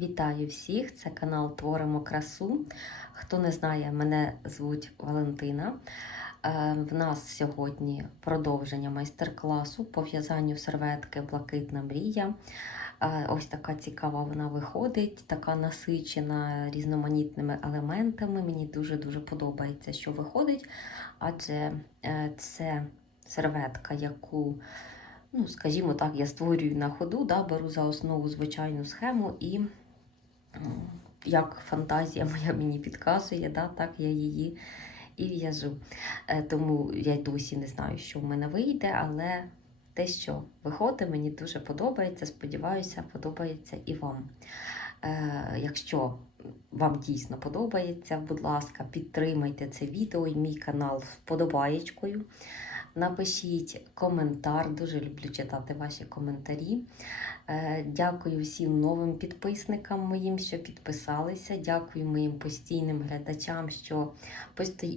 Вітаю всіх! Це канал Творимо красу. Хто не знає, мене звуть Валентина. Е, В нас сьогодні продовження майстер-класу по в'язанню серветки Блакитна мрія. Е, Ось така цікава вона виходить, така насичена різноманітними елементами. Мені дуже-дуже подобається, що виходить, адже е, це серветка, яку ну, скажімо так, я створюю на ходу, да, беру за основу звичайну схему і як фантазія моя мені підказує, да, так я її і в'яжу. Е, Тому я досі не знаю, що в мене вийде, але те, що виходить, мені дуже подобається. Сподіваюся, подобається і вам. Е, Якщо вам дійсно подобається, будь ласка, підтримайте це відео і мій канал вподобаєчкою. Напишіть коментар, дуже люблю читати ваші коментарі. Е, Дякую всім новим підписникам моїм, що підписалися. Дякую моїм постійним глядачам, що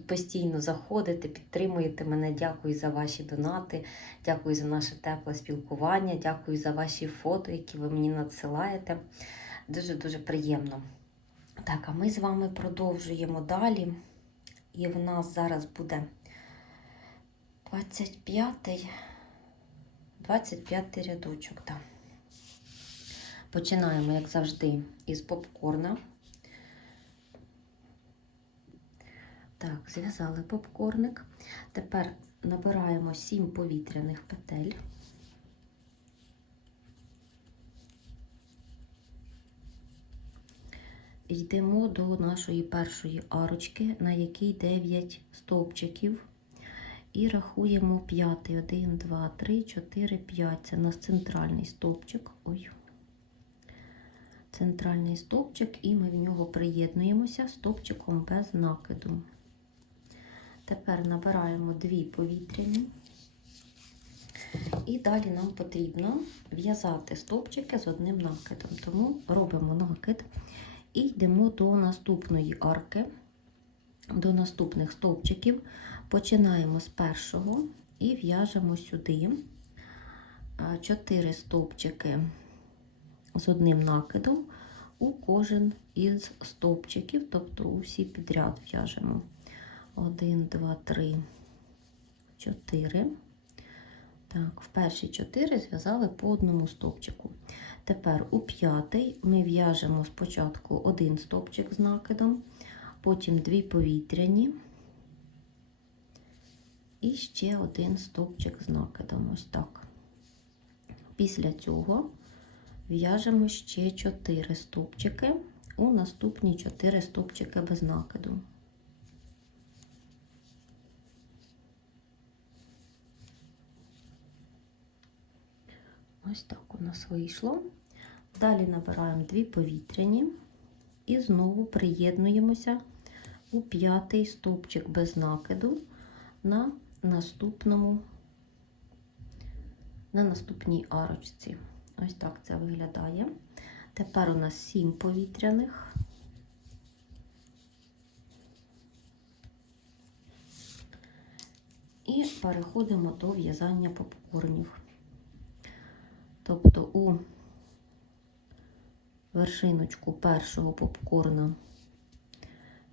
постійно заходите, підтримуєте мене. Дякую за ваші донати, дякую за наше тепле спілкування, дякую за ваші фото, які ви мені надсилаєте. Дуже-дуже приємно. Так, а ми з вами продовжуємо далі. І в нас зараз буде 25 25 рядочок, так. Починаємо, як завжди, із попкорна. Так, зв'язали попкорник. Тепер набираємо 7 повітряних петель. Йдемо до нашої першої арочки, на якій 9 стовпчиків. І рахуємо п'ятий. Один, два, три, чотири, п'ять. Це у нас центральний стовпчик. Ой. Центральний стовпчик, і ми в нього приєднуємося стовпчиком без накиду. Тепер набираємо дві повітряні. І далі нам потрібно в'язати стовпчики з одним накидом. Тому робимо накид і йдемо до наступної арки, до наступних стовпчиків. Починаємо з першого і в'яжемо сюди 4 стовпчики з одним накидом у кожен із стовпчиків, тобто усі підряд в'яжемо 1, 2, 3, 4. Так, в перші 4 зв'язали по одному стовпчику. Тепер у п'ятий ми в'яжемо спочатку один стовпчик з накидом, потім дві повітряні. І ще один стовпчик з накидом. Ось так. Після цього в'яжемо ще 4 стовпчики у наступні 4 стовпчики без накиду. Ось так у нас вийшло. Далі набираємо дві повітряні і знову приєднуємося у п'ятий стовпчик без накиду на наступному, на наступній арочці. Ось так це виглядає. Тепер у нас 7 повітряних. І переходимо до в'язання попкорнів. Тобто у вершиночку першого попкорна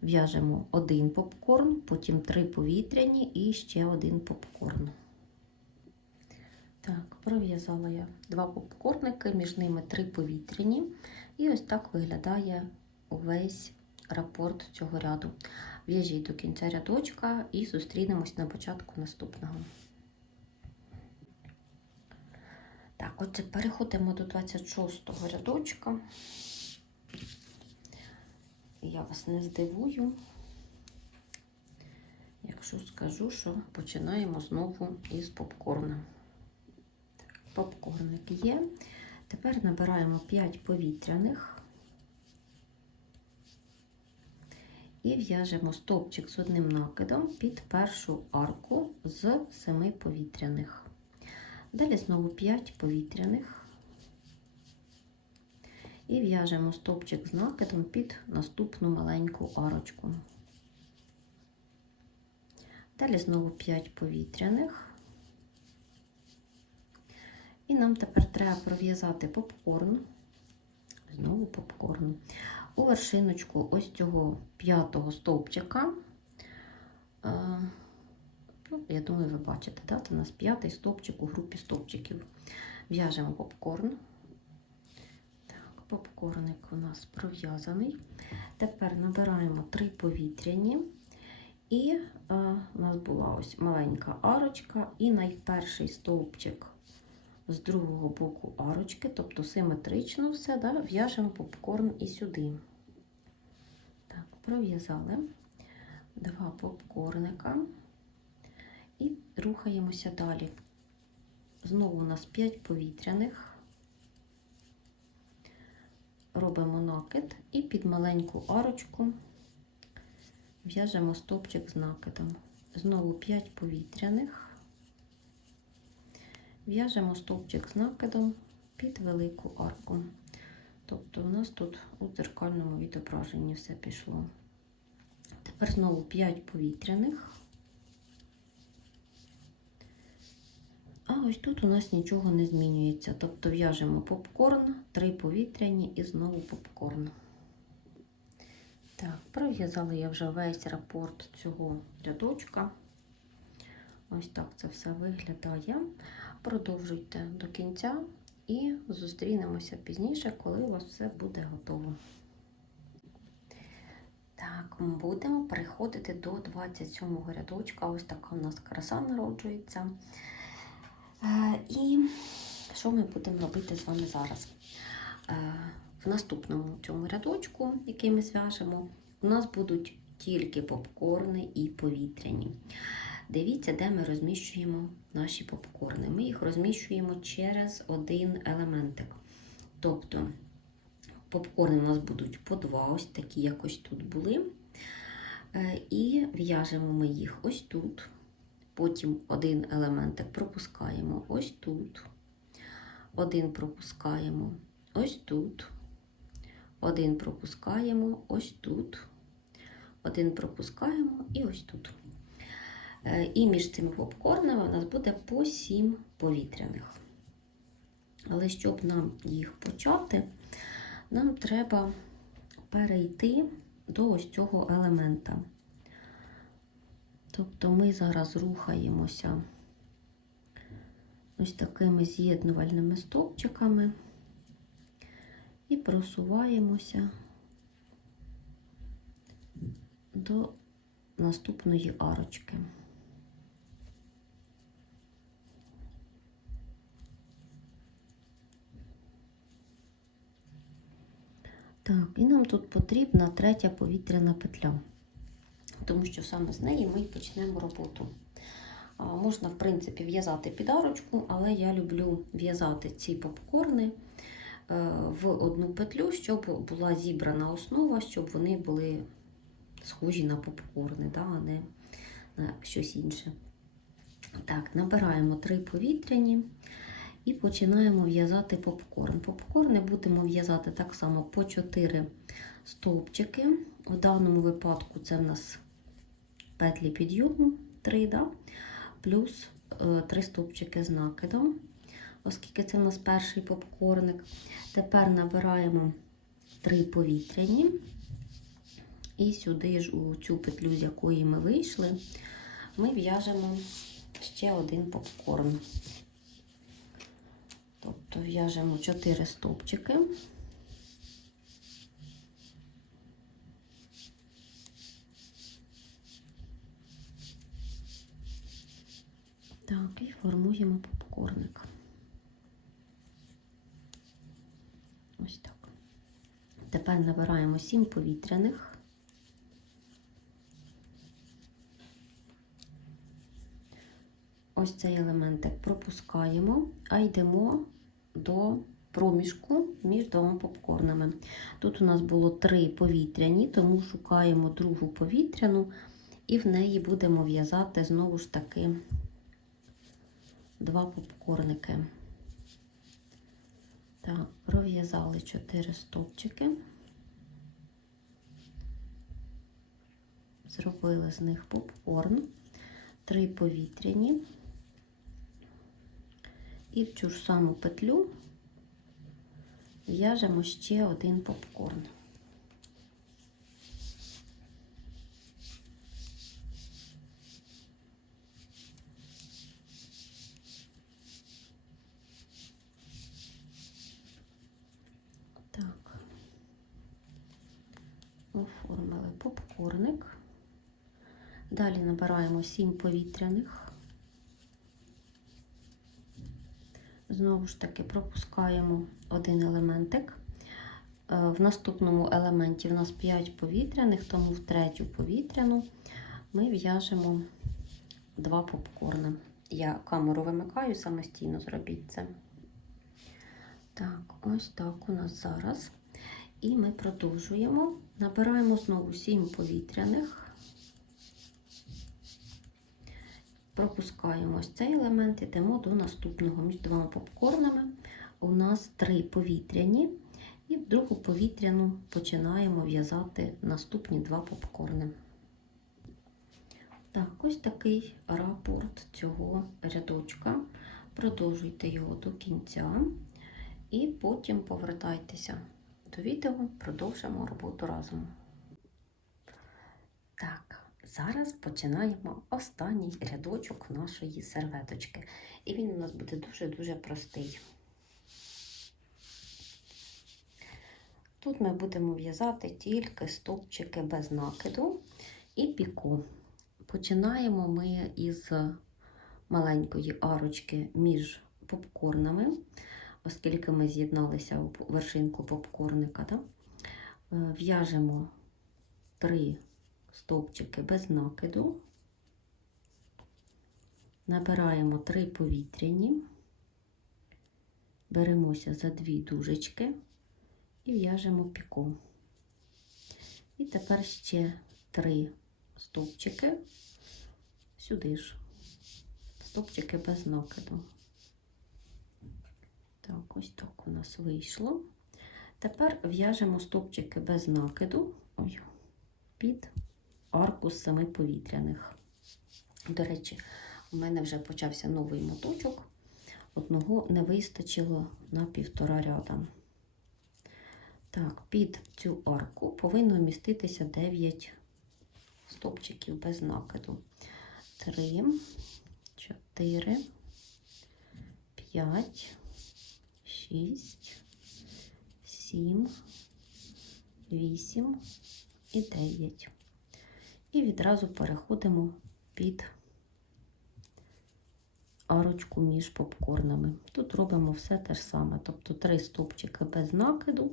в'яжемо один попкорн, потім три повітряні і ще один попкорн. Так, пров'язала я два попкорники, між ними три повітряні. І ось так виглядає увесь рапорт цього ряду. В'яжіть до кінця рядочка і зустрінемось на початку наступного. Так, отже, переходимо до 26-го рядочка. Я вас не здивую, якщо скажу, що починаємо знову із попкорна. Попкорник є. Тепер набираємо 5 повітряних і в'яжемо стовпчик з одним накидом під першу арку з 7 повітряних. Далі знову 5 повітряних. І в'яжемо стовпчик з накидом під наступну маленьку арочку. Далі знову 5 повітряних. І нам тепер треба пров'язати попкорн знову попкорн. У вершиночку ось цього п'ятого стовпчика. Я думаю, ви бачите, да? це у нас п'ятий стовпчик у групі стовпчиків. В'яжемо попкорн. Так, попкорник у нас пров'язаний. Тепер набираємо три повітряні. І е, у нас була ось маленька арочка, і найперший стовпчик з другого боку арочки, тобто симетрично все, да, в'яжемо попкорн і сюди. Так, пров'язали два попкорника рухаємося далі. Знову у нас 5 повітряних. Робимо накид і під маленьку арочку в'яжемо стовпчик з накидом. Знову 5 повітряних. В'яжемо стовпчик з накидом під велику арку. Тобто у нас тут у дзеркальному відображенні все пішло. Тепер знову 5 повітряних. А ось тут у нас нічого не змінюється. Тобто в'яжемо попкорн, 3 повітряні і знову попкорн. Так, пров'язала я вже весь рапорт цього рядочка. Ось так це все виглядає. Продовжуйте до кінця і зустрінемося пізніше, коли у вас все буде готово. Так, будемо переходити до 27-го рядочка. Ось така у нас краса народжується. Е, І що ми будемо робити з вами зараз? Е, В наступному цьому рядочку, який ми зв'яжемо, у нас будуть тільки попкорни і повітряні. Дивіться, де ми розміщуємо наші попкорни. Ми їх розміщуємо через один елементик. Тобто попкорни у нас будуть по два, ось такі, якось тут були. Е, І в'яжемо ми їх ось тут. Потім один елементик пропускаємо ось тут. Один пропускаємо ось тут. Один пропускаємо ось тут. Один пропускаємо і ось тут. Е, І між цими попкорнами у нас буде по 7 повітряних. Але щоб нам їх почати, нам треба перейти до ось цього елемента. Тобто ми зараз рухаємося ось такими з'єднувальними стовпчиками і просуваємося до наступної арочки. Так, і нам тут потрібна третя повітряна петля, тому що саме з неї ми почнемо роботу. Можна, в принципі, в'язати під арочку, але я люблю в'язати ці попкорни е, в одну петлю, щоб була зібрана основа, щоб вони були схожі на попкорни, а не на щось інше. Так, набираємо три повітряні і починаємо в'язати попкорн. Попкорни будемо в'язати так само по 4 стовпчики. В даному випадку це в нас петлі підйому 3, да? плюс 3 стовпчики з накидом, оскільки це в нас перший попкорник. Тепер набираємо 3 повітряні. І сюди ж у цю петлю, з якої ми вийшли, ми в'яжемо ще один попкорн. Тобто в'яжемо 4 стовпчики. Так, і формуємо попкорник. Ось так. Тепер набираємо 7 повітряних. Ось цей елементик пропускаємо, а йдемо до проміжку між двома попкорнами. Тут у нас було три повітряні, тому шукаємо другу повітряну і в неї будемо в'язати знову ж таки два попкорники. Так, пров'язали 4 стовпчики, зробили з них попкорн, три повітряні. І в цю ж саму петлю в'яжемо ще один попкорн. Так, оформили попкорник. Далі набираємо 7 повітряних. Знову ж таки пропускаємо один елементик. Е, В наступному елементі в нас 5 повітряних, тому в третю повітряну ми в'яжемо 2 попкорни. Я камеру вимикаю, самостійно зробіть це. Так, ось так у нас зараз. І ми продовжуємо. Набираємо знову 7 повітряних. Пропускаємо ось цей елемент, йдемо до наступного. Між двома попкорнами у нас три повітряні, і в другу повітряну починаємо в'язати наступні два попкорни. Так, ось такий рапорт цього рядочка. Продовжуйте його до кінця, і потім повертайтеся до відео, продовжимо роботу разом. Так, зараз починаємо останній рядочок нашої серветочки. І він у нас буде дуже-дуже простий. Тут ми будемо в'язати тільки стовпчики без накиду і піку. Починаємо ми із маленької арочки між попкорнами, оскільки ми з'єдналися у вершинку попкорника. Да? Е, В'яжемо три стовпчики без накиду, набираємо три повітряні, беремося за дві дужечки і в'яжемо піку. І тепер ще три стовпчики сюди ж, стовпчики без накиду. Ось так у нас вийшло. Тепер в'яжемо стовпчики без накиду ой, під арку з семи повітряних. До речі, у мене вже почався новий моточок. Одного не вистачило на півтора ряда. Так, під цю арку повинно вміститися 9 стопчиків без накиду. 3, 4, 5, 6, 7, 8 і 9. І відразу переходимо під арочку між попкорнами. Тут робимо все те ж саме, тобто 3 стопчики без накиду,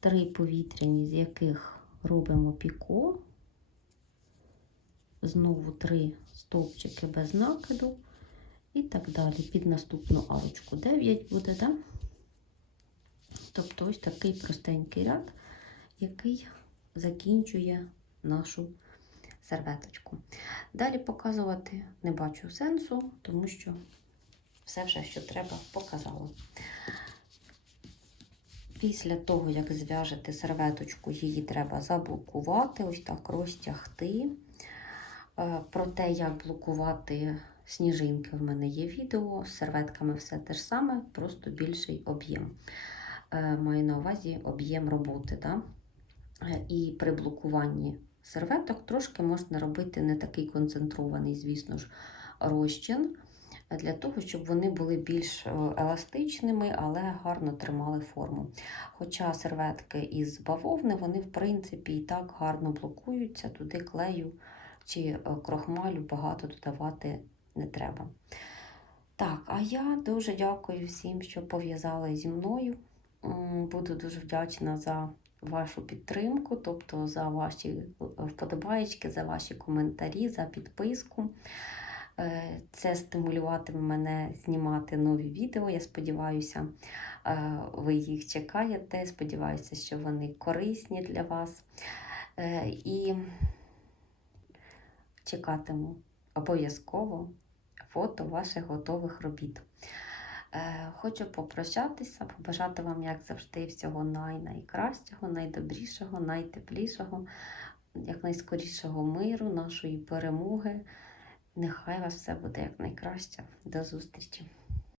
3 повітряні, з яких робимо піко, знову 3 стовпчики без накиду і так далі. Під наступну арочку 9 буде, да? Тобто ось такий простенький ряд, який закінчує нашу серветочку. Далі показувати не бачу сенсу, тому що все вже, що треба, показала. Після того, як зв'яжете серветочку, її треба заблокувати, ось так розтягти. Е, Про те, як блокувати сніжинки, в мене є відео. З серветками все те ж саме, просто більший об'єм. Е, Маю на увазі об'єм роботи. Да? Е, І при блокуванні серветок трошки можна робити не такий концентрований, звісно ж, розчин, для того, щоб вони були більш е, еластичними, але гарно тримали форму. Хоча серветки із бавовни, вони, в принципі, і так гарно блокуються, туди клею чи е, крохмалю багато додавати не треба. Так, а я дуже дякую всім, що пов'язали зі мною. Буду дуже вдячна за вашу підтримку, тобто за ваші вподобаєчки, за ваші коментарі, за підписку. Е, Це стимулюватиме мене знімати нові відео. Я сподіваюся, е, ви їх чекаєте. Сподіваюся, що вони корисні для вас. Е, І чекатиму обов'язково фото ваших готових робіт. Е, Хочу попрощатися, побажати вам, як завжди, всього най-найкращого, найдобрішого, найтеплішого, якнайскорішого миру, нашої перемоги. Нехай вас все буде якнайкраще. До зустрічі!